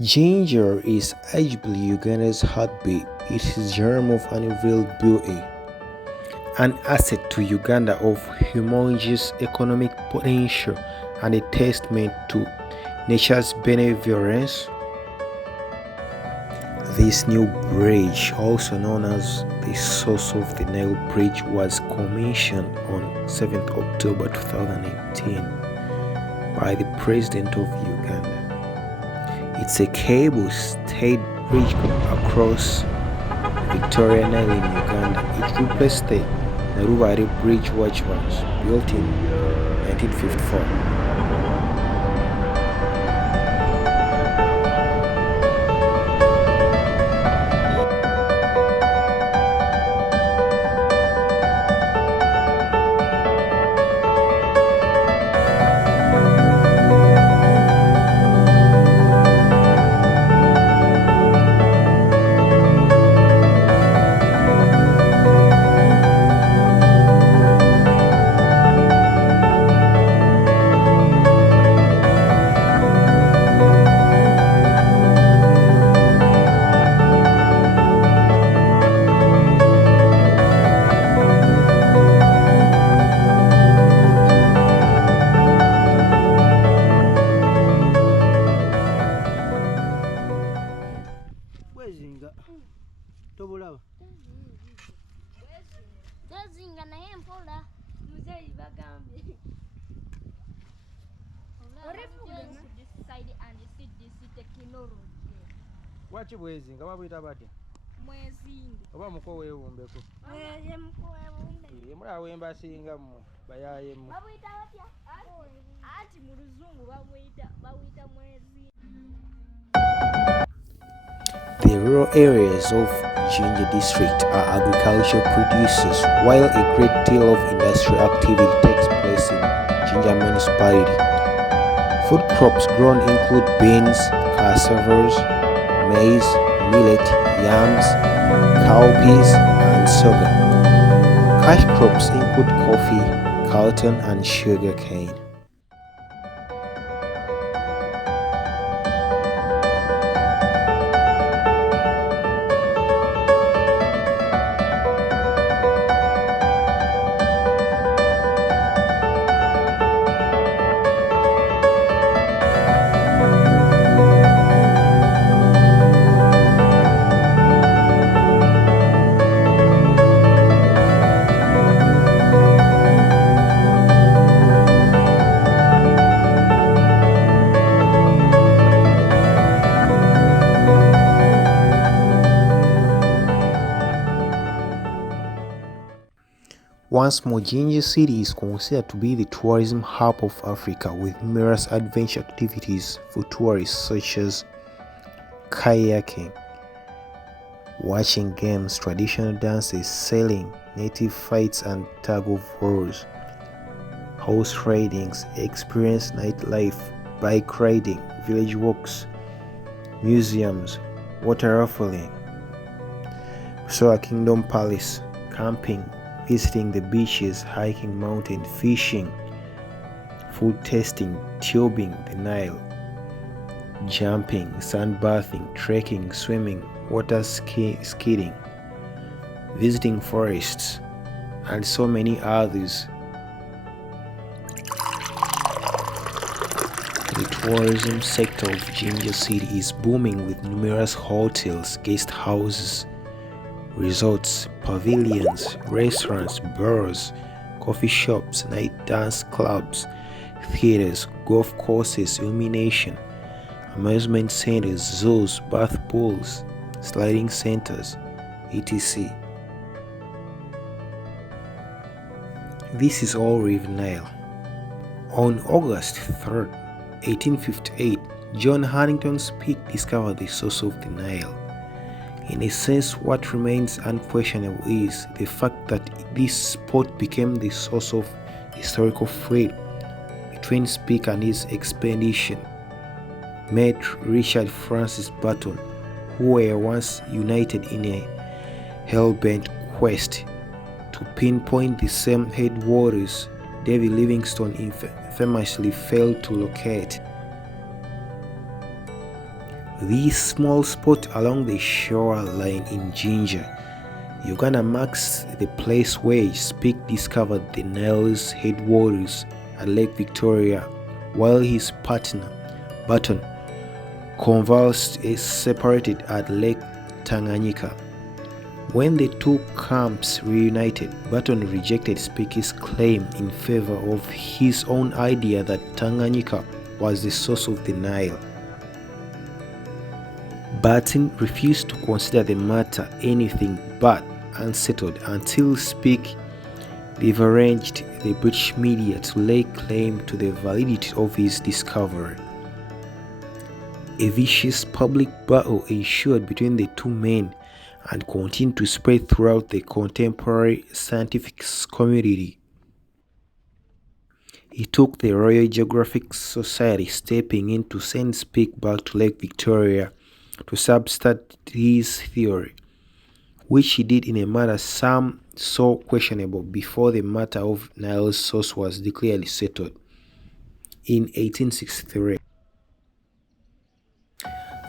Ginger is arguably Uganda's heartbeat. It is a germ of unrevealed beauty, an asset to Uganda of humongous economic potential, and a testament to nature's benevolence. This new bridge, also known as the Source of the Nile Bridge, was commissioned on 7th October 2018 by the President of Uganda. It's a cable-stayed bridge across Victoria Nile in Uganda. It replaced the Narubare Bridge, which was built in 1954. Bwezinga tobulaba Tezinga naye mpola muzeyi bagambye decide and see this technology waki bwezinga babuyita batya mwezinga oba muko weewumbeko ye mkuwebunde mulawo embasinga mu bayayemu babuyita batya ati mu luzungu bawuyita mwezinga. The rural areas of Jinja district are agricultural producers, while a great deal of industrial activity takes place in Jinja municipality. Food crops grown include beans, cassavas, maize, millet, yams, cowpeas, and sorghum. Cash crops include coffee, cotton, and sugar cane. Once more, Jinja City is considered to be the tourism hub of Africa, with numerous adventure activities for tourists such as kayaking, watching games, traditional dances, sailing, native fights and tug of wars, horse ridings, experience nightlife, bike riding, village walks, museums, water rafting, Soa Kingdom Palace, camping, visiting the beaches, hiking, mountain fishing, food tasting, tubing the Nile, jumping, sunbathing, trekking, swimming, water skiing, visiting forests, and so many others. The tourism sector of Jinja City is booming with numerous hotels, guest houses, resorts, pavilions, restaurants, bars, coffee shops, night dance clubs, theaters, golf courses, illumination, amusement centers, zoos, bath pools, sliding centers, etc. This is all River Nile. On August 3rd, 1858, John Hanning Speke discovered the source of the Nile. In a sense, what remains unquestionable is the fact that this spot became the source of historical thread between Speke and his expedition mate Richard Francis Burton, who were once united in a hell-bent quest to pinpoint the same headwaters David Livingstone famously failed to locate. This small spot along the shoreline in Jinja Uganda marks the place where Speke discovered the Nile's headwaters at Lake Victoria, while his partner, Burton, convalesced separated at Lake Tanganyika. When the two camps reunited, Burton rejected Speke's claim in favor of his own idea that Tanganyika was the source of the Nile. Burton refused to consider the matter anything but unsettled until Speke leveraged the British media to lay claim to the validity of his discovery. A vicious public battle ensued between the two men and continued to spread throughout the contemporary scientific community. It took the Royal Geographic Society stepping in to send Speke back to Lake Victoria to substantiate his theory, which he did in a manner some saw questionable before the matter of Nile's source was declared settled in 1863.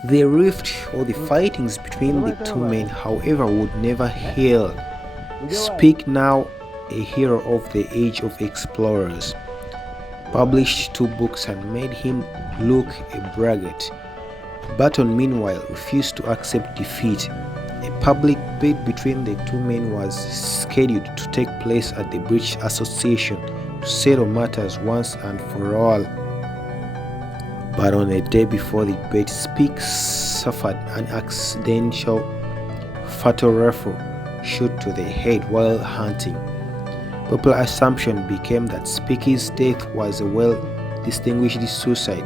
The rift or the fightings between the two men, however, would never heal. Speke, now a hero of the age of explorers, published 2 books and made him look a braggart. Burton, meanwhile, refused to accept defeat. A public bid between the two men was scheduled to take place at the British Association to settle matters once and for all. But on the day before the debate, Speke suffered an accidental fatal rifle shot to the head while hunting. Popular assumption became that Speke's death was a well-distinguished suicide,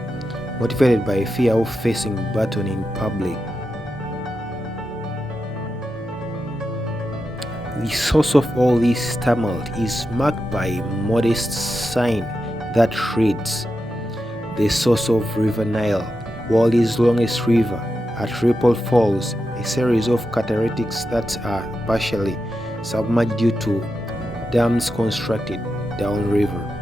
motivated by a fear of facing Burton in public. The source of all this tumult is marked by a modest sign that reads, "The source of River Nile, world's longest river, at Ripple Falls, a series of cataracts that are partially submerged due to dams constructed downriver."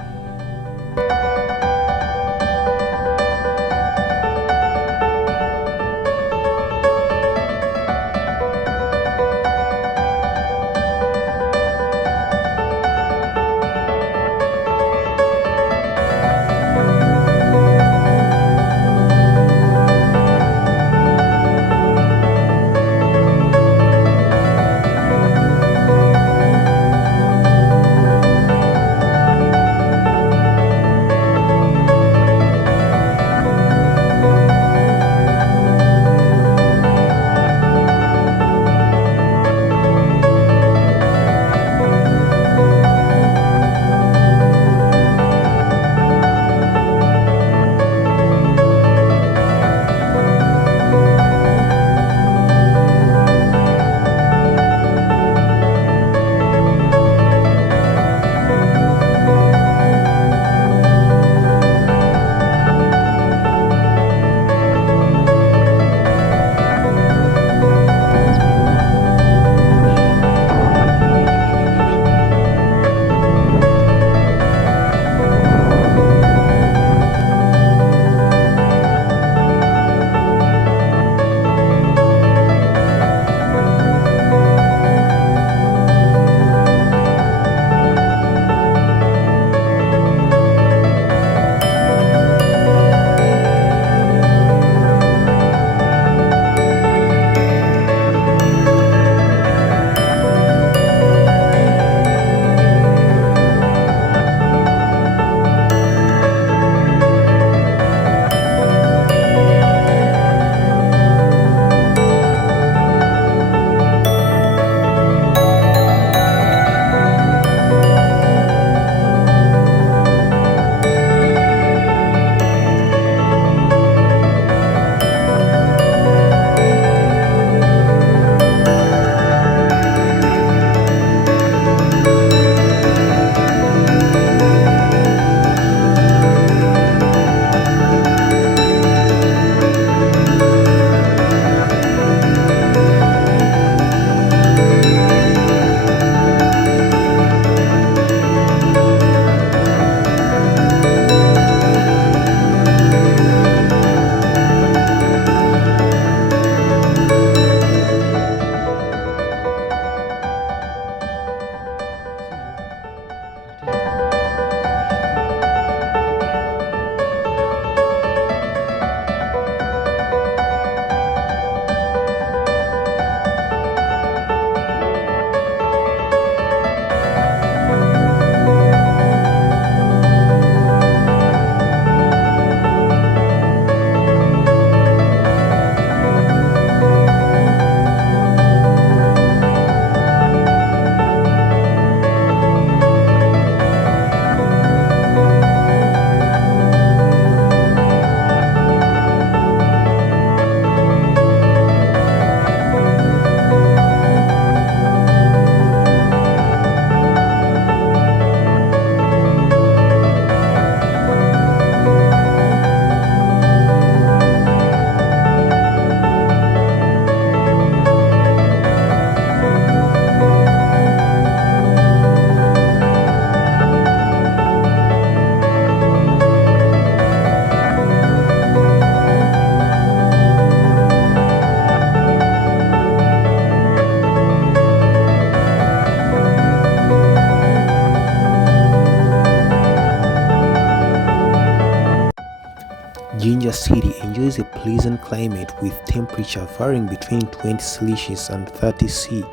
Jinja City enjoys a pleasant climate with temperature varying between 20 Celsius and 30 C.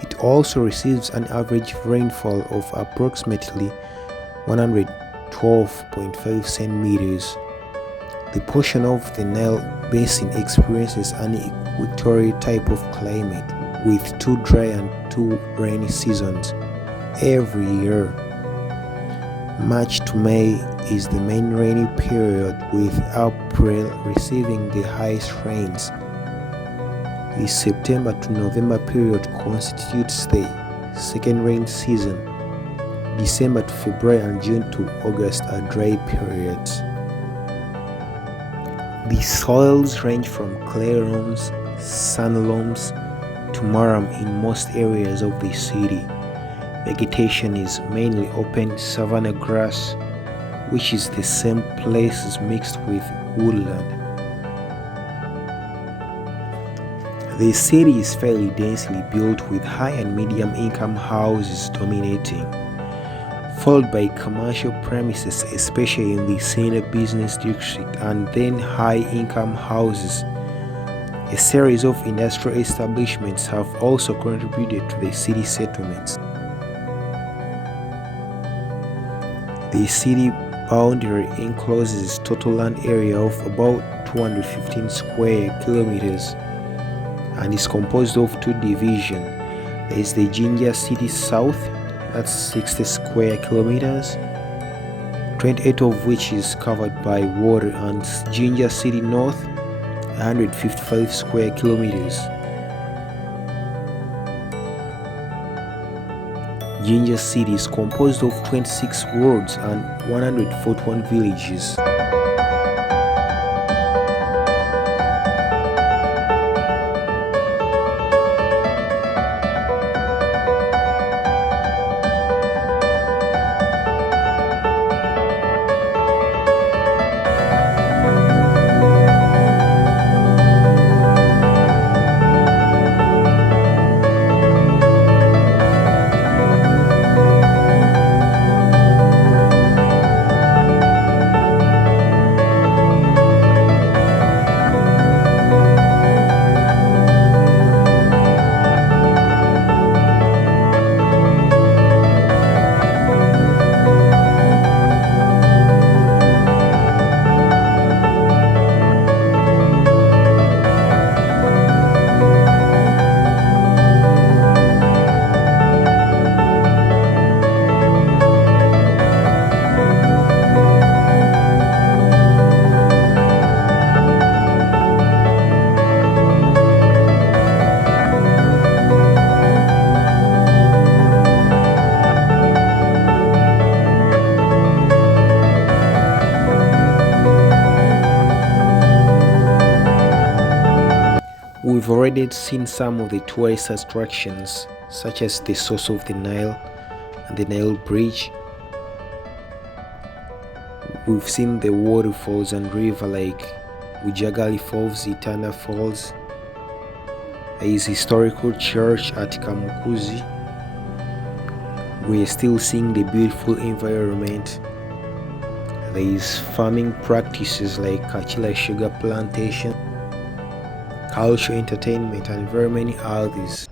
It also receives an average rainfall of approximately 112.5 centimeters. The portion of the Nile basin experiences an equatorial type of climate with 2 dry and 2 rainy seasons every year. March to May is the main rainy period, with April receiving the highest rains. The September to November period constitutes the second rain season. December to February and June to August are dry periods. The soils range from clay loams, sand loams to marram in most areas of the city. Vegetation is mainly open savanna grass, which is the same places mixed with woodland. The city is fairly densely built with high and medium income houses dominating, followed by commercial premises, especially in the center business district, and then high income houses. A series of industrial establishments have also contributed to the city settlements. The city boundary encloses total land area of about 215 square kilometers and is composed of 2 divisions. There is the Jinja City South, that's 60 square kilometers, 28 of which is covered by water, and Jinja City North, 155 square kilometers. Jinja City is composed of 26 wards and 141 villages. We've already seen some of the tourist attractions, such as the source of the Nile and the Nile Bridge. We've seen the waterfalls and river like Bujagali Falls, Itanda Falls. There is historical church at Kamukuzi. We are still seeing the beautiful environment. There is farming practices like Kachila sugar plantation, cultural entertainment, and very many others.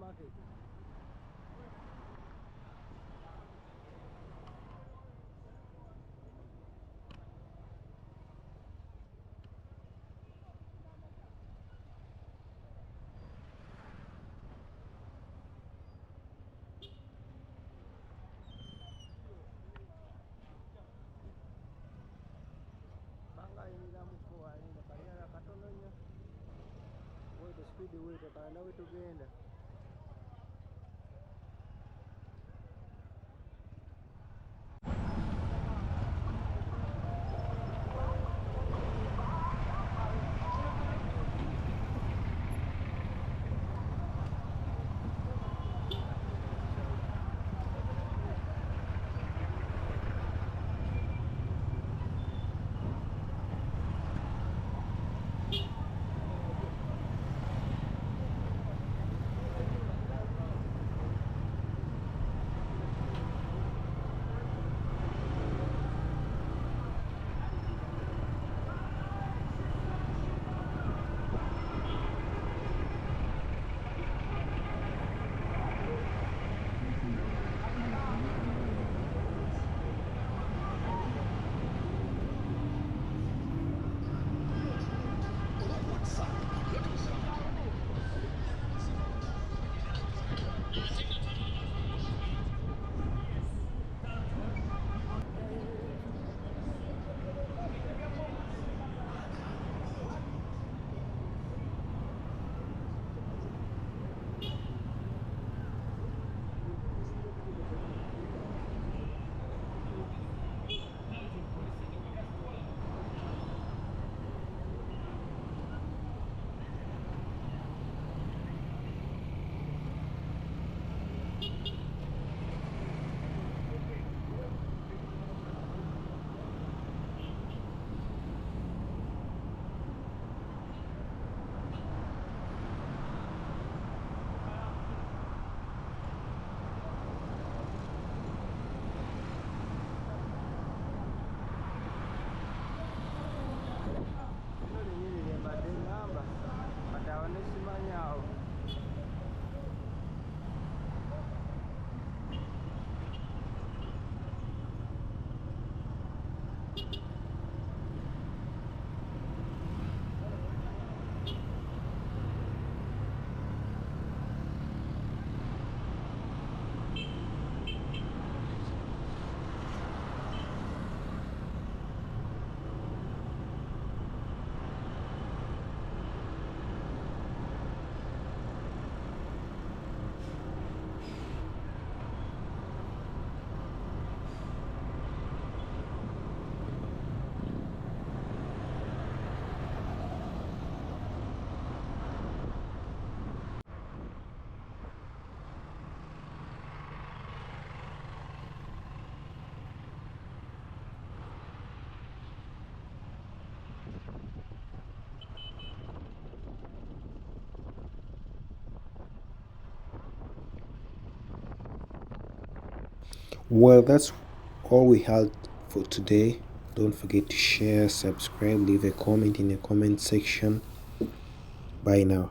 market. Banga yingira muko ayinda kalira katono nnyo. Wait speed wait kalanda wetugenda. Well, that's all we had for today. Don't forget to share, subscribe, leave a comment in the comment section. Bye now.